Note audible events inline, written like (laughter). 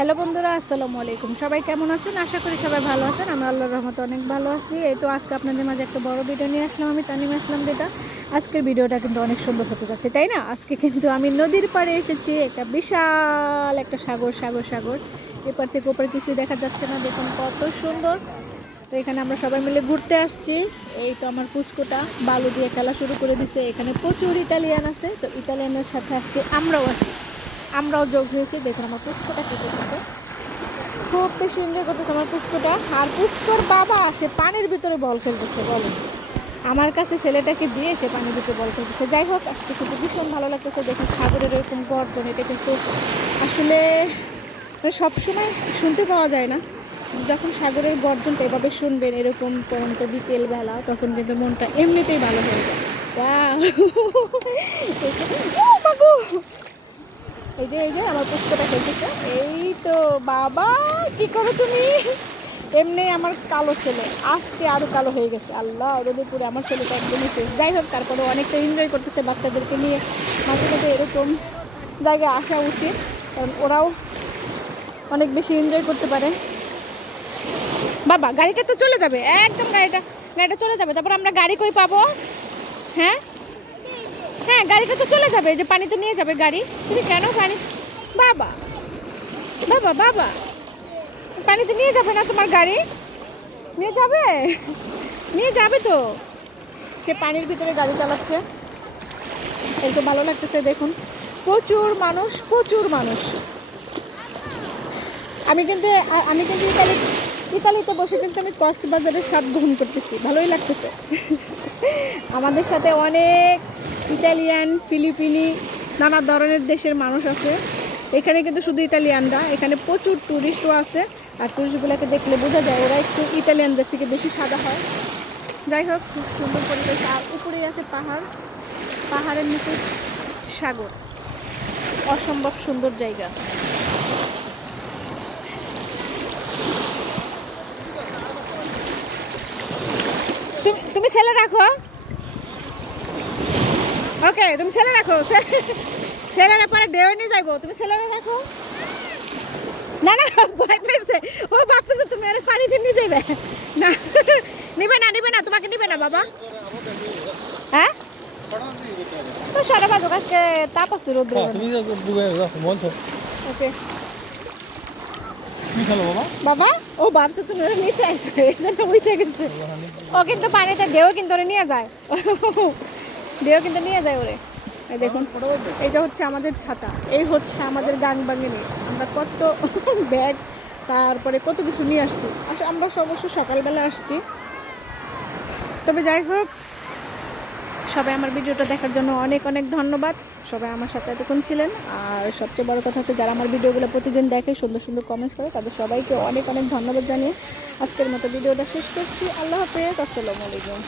Hello বন্ধুরা, আসসালামু আলাইকুম। সবাই কেমন আছেন? আশা করি সবাই ভালো আছেন। আমি আল্লাহর রহমতে অনেক ভালো আছি। এই তো আজকে আপনাদের মাঝে একটা বড় ভিডিও নিয়ে আসলাম আমি, তানিম আসলাম যেটা। আজকের ভিডিওটা কিন্তু অনেক সুন্দর হতে যাচ্ছে, তাই না? আজকে কিন্তু আমি নদীর পাড়ে এসেছি, একটা বিশাল একটা সাগর সাগর সাগর। এপার থেকে ওপার কিছুই দেখা যাচ্ছে না, দেখুন কত সুন্দর। তো এখানে আমরা সবাই মিলে ঘুরতে আসছি। এই তো আমার পুস্কোটা বালু দিয়ে খেলা শুরু করে দিছে। এখানে প্রচুর ইটালিয়ান আছে, তো ইটালিয়ানের সাথে আজকে আমরাও আছি। আমরাও যোগ হয়েছি, দেখুন আমার পুস্কোটা কী করতেছে। খুব বেশি এনজয় করতেছে আমার পুস্কোটা আর পুস্কোর বাবা, সে পানির ভিতরে বল খেলতেছে বলো আমার কাছে ছেলেটাকে দিয়ে সে পানির ভিতরে বল খেলতেছে। যাই হোক, আজকে কিন্তু ভীষণ ভালো লাগতেছে। দেখুন সাগরের এরকম গর্জন, এটা কিন্তু আসলে মানে সবসময় শুনতে পাওয়া যায় না। যখন সাগরের গর্জনটা এভাবে শুনবেন, এরকম পরন্ত বিকেলবেলা, তখন কিন্তু মনটা এমনিতেই ভালো হয়ে যায়! (laughs) বাবু! যে, এই যে আমার পুষ্পটা খেলতেছে। এই তো, বাবা, কি করো তুমি? এমনি আমার কালো ছেলে। আজকে আরও কালো হয়ে গেছে। আল্লাহ রোদে পুরে আমার ছেলেটা একদমই শেষ। যাই হোক, তারপরে অনেকটা এনজয় করতেছে বাচ্চাদেরকে নিয়ে। মাঝে মাঝে এরকম জায়গায় আসা উচিত। কারণ ওরাও অনেক বেশি এনজয় করতে পারে। বাবা, গাড়িটা তো চলে যাবে। একদম গাড়িটা গাড়িটা চলে যাবে। তারপর আমরা গাড়ি কই পাবো? হ্যাঁ? হ্যাঁ গাড়িটা তো চলে যাবে যে পানিতে নিয়ে যাবে গাড়ি। তুমি কেন পানি, বাবা বাবা বাবা, পানিতে নিয়ে যাবে না তোমার গাড়ি? নিয়ে যাবে? নিয়ে যাবে তো। সে পানির ভিতরে গাড়ি চালাচ্ছে। এই তো ভালো লাগতেছে, দেখুন। প্রচুর মানুষ প্রচুর মানুষ। আমি কিন্তু আমি কিন্তু ইতালি, ইতালিতে বসে কিন্তু আমি কক্সবাজারের স্বাদ গ্রহণ করতেছি। ভালোই লাগতেছে। আমাদের সাথে অনেক ইতালিয়ান, ফিলিপিনি, নানা ধরনের দেশের মানুষ আছে। এখানে কিন্তু শুধু ইতালিয়ানরা, এখানে প্রচুর ট্যুরিস্টও আছে। আর ট্যুরিস্টগুলোকে দেখলে বোঝা যায় ওরা একটু ইতালিয়ানদের থেকে বেশি সাদা হয়। যাই হোক, খুব সুন্দর পরিবেশ। আর উপরেই আছে পাহাড়। পাহাড়ের নিচে সাগর। অসম্ভব সুন্দর জায়গা। তুমি তুমি ছেলে রাখো ওকে তুমি ছেলে রাখো ছেলেরা পরে ডেও নিয়ে যাইবো। তুমি ছেলেরা রাখো। না না ভয় পেয়েছে। ও ভাবতেছে তুমি আরে পানিতে নিয়ে যাবে না নিবে না নিবে না তোমাকে নিবে না বাবা। হ্যাঁ? তো সারা বাজো আজকে তাপ আছে রোদ্র। হ্যাঁ তুমি ওকে। বাবা? ও ভাবছে তুমি ওরা নিতে গেছে। ও কিন্তু পানিতে ঢেউ কিন্তু ওরে নিয়ে যায়। ঢেউ কিন্তু নিয়ে যায় ওরে। দেখুন এটা হচ্ছে আমাদের ছাতা। এই হচ্ছে আমাদের গান বাঙালি আমরা কত (laughs) ব্যাগ তারপরে কত কিছু নিয়ে আসছি। আসলে আমরা অবশ্য সকালবেলা আসছি। তবে যাই হোক সবাই আমার ভিডিওটা দেখার জন্য অনেক অনেক ধন্যবাদ। সবাই আমার সাথে এতক্ষণ ছিলেন। আর সবচেয়ে বড় কথা হচ্ছে যারা আমার ভিডিওগুলো প্রতিদিন দেখে সুন্দর সুন্দর কমেন্টস করে তাদের সবাইকে অনেক অনেক ধন্যবাদ জানিয়ে আজকের মতো ভিডিওটা শেষ করছি। আল্লাহ হাফেজ আসসালামু আলাইকুম।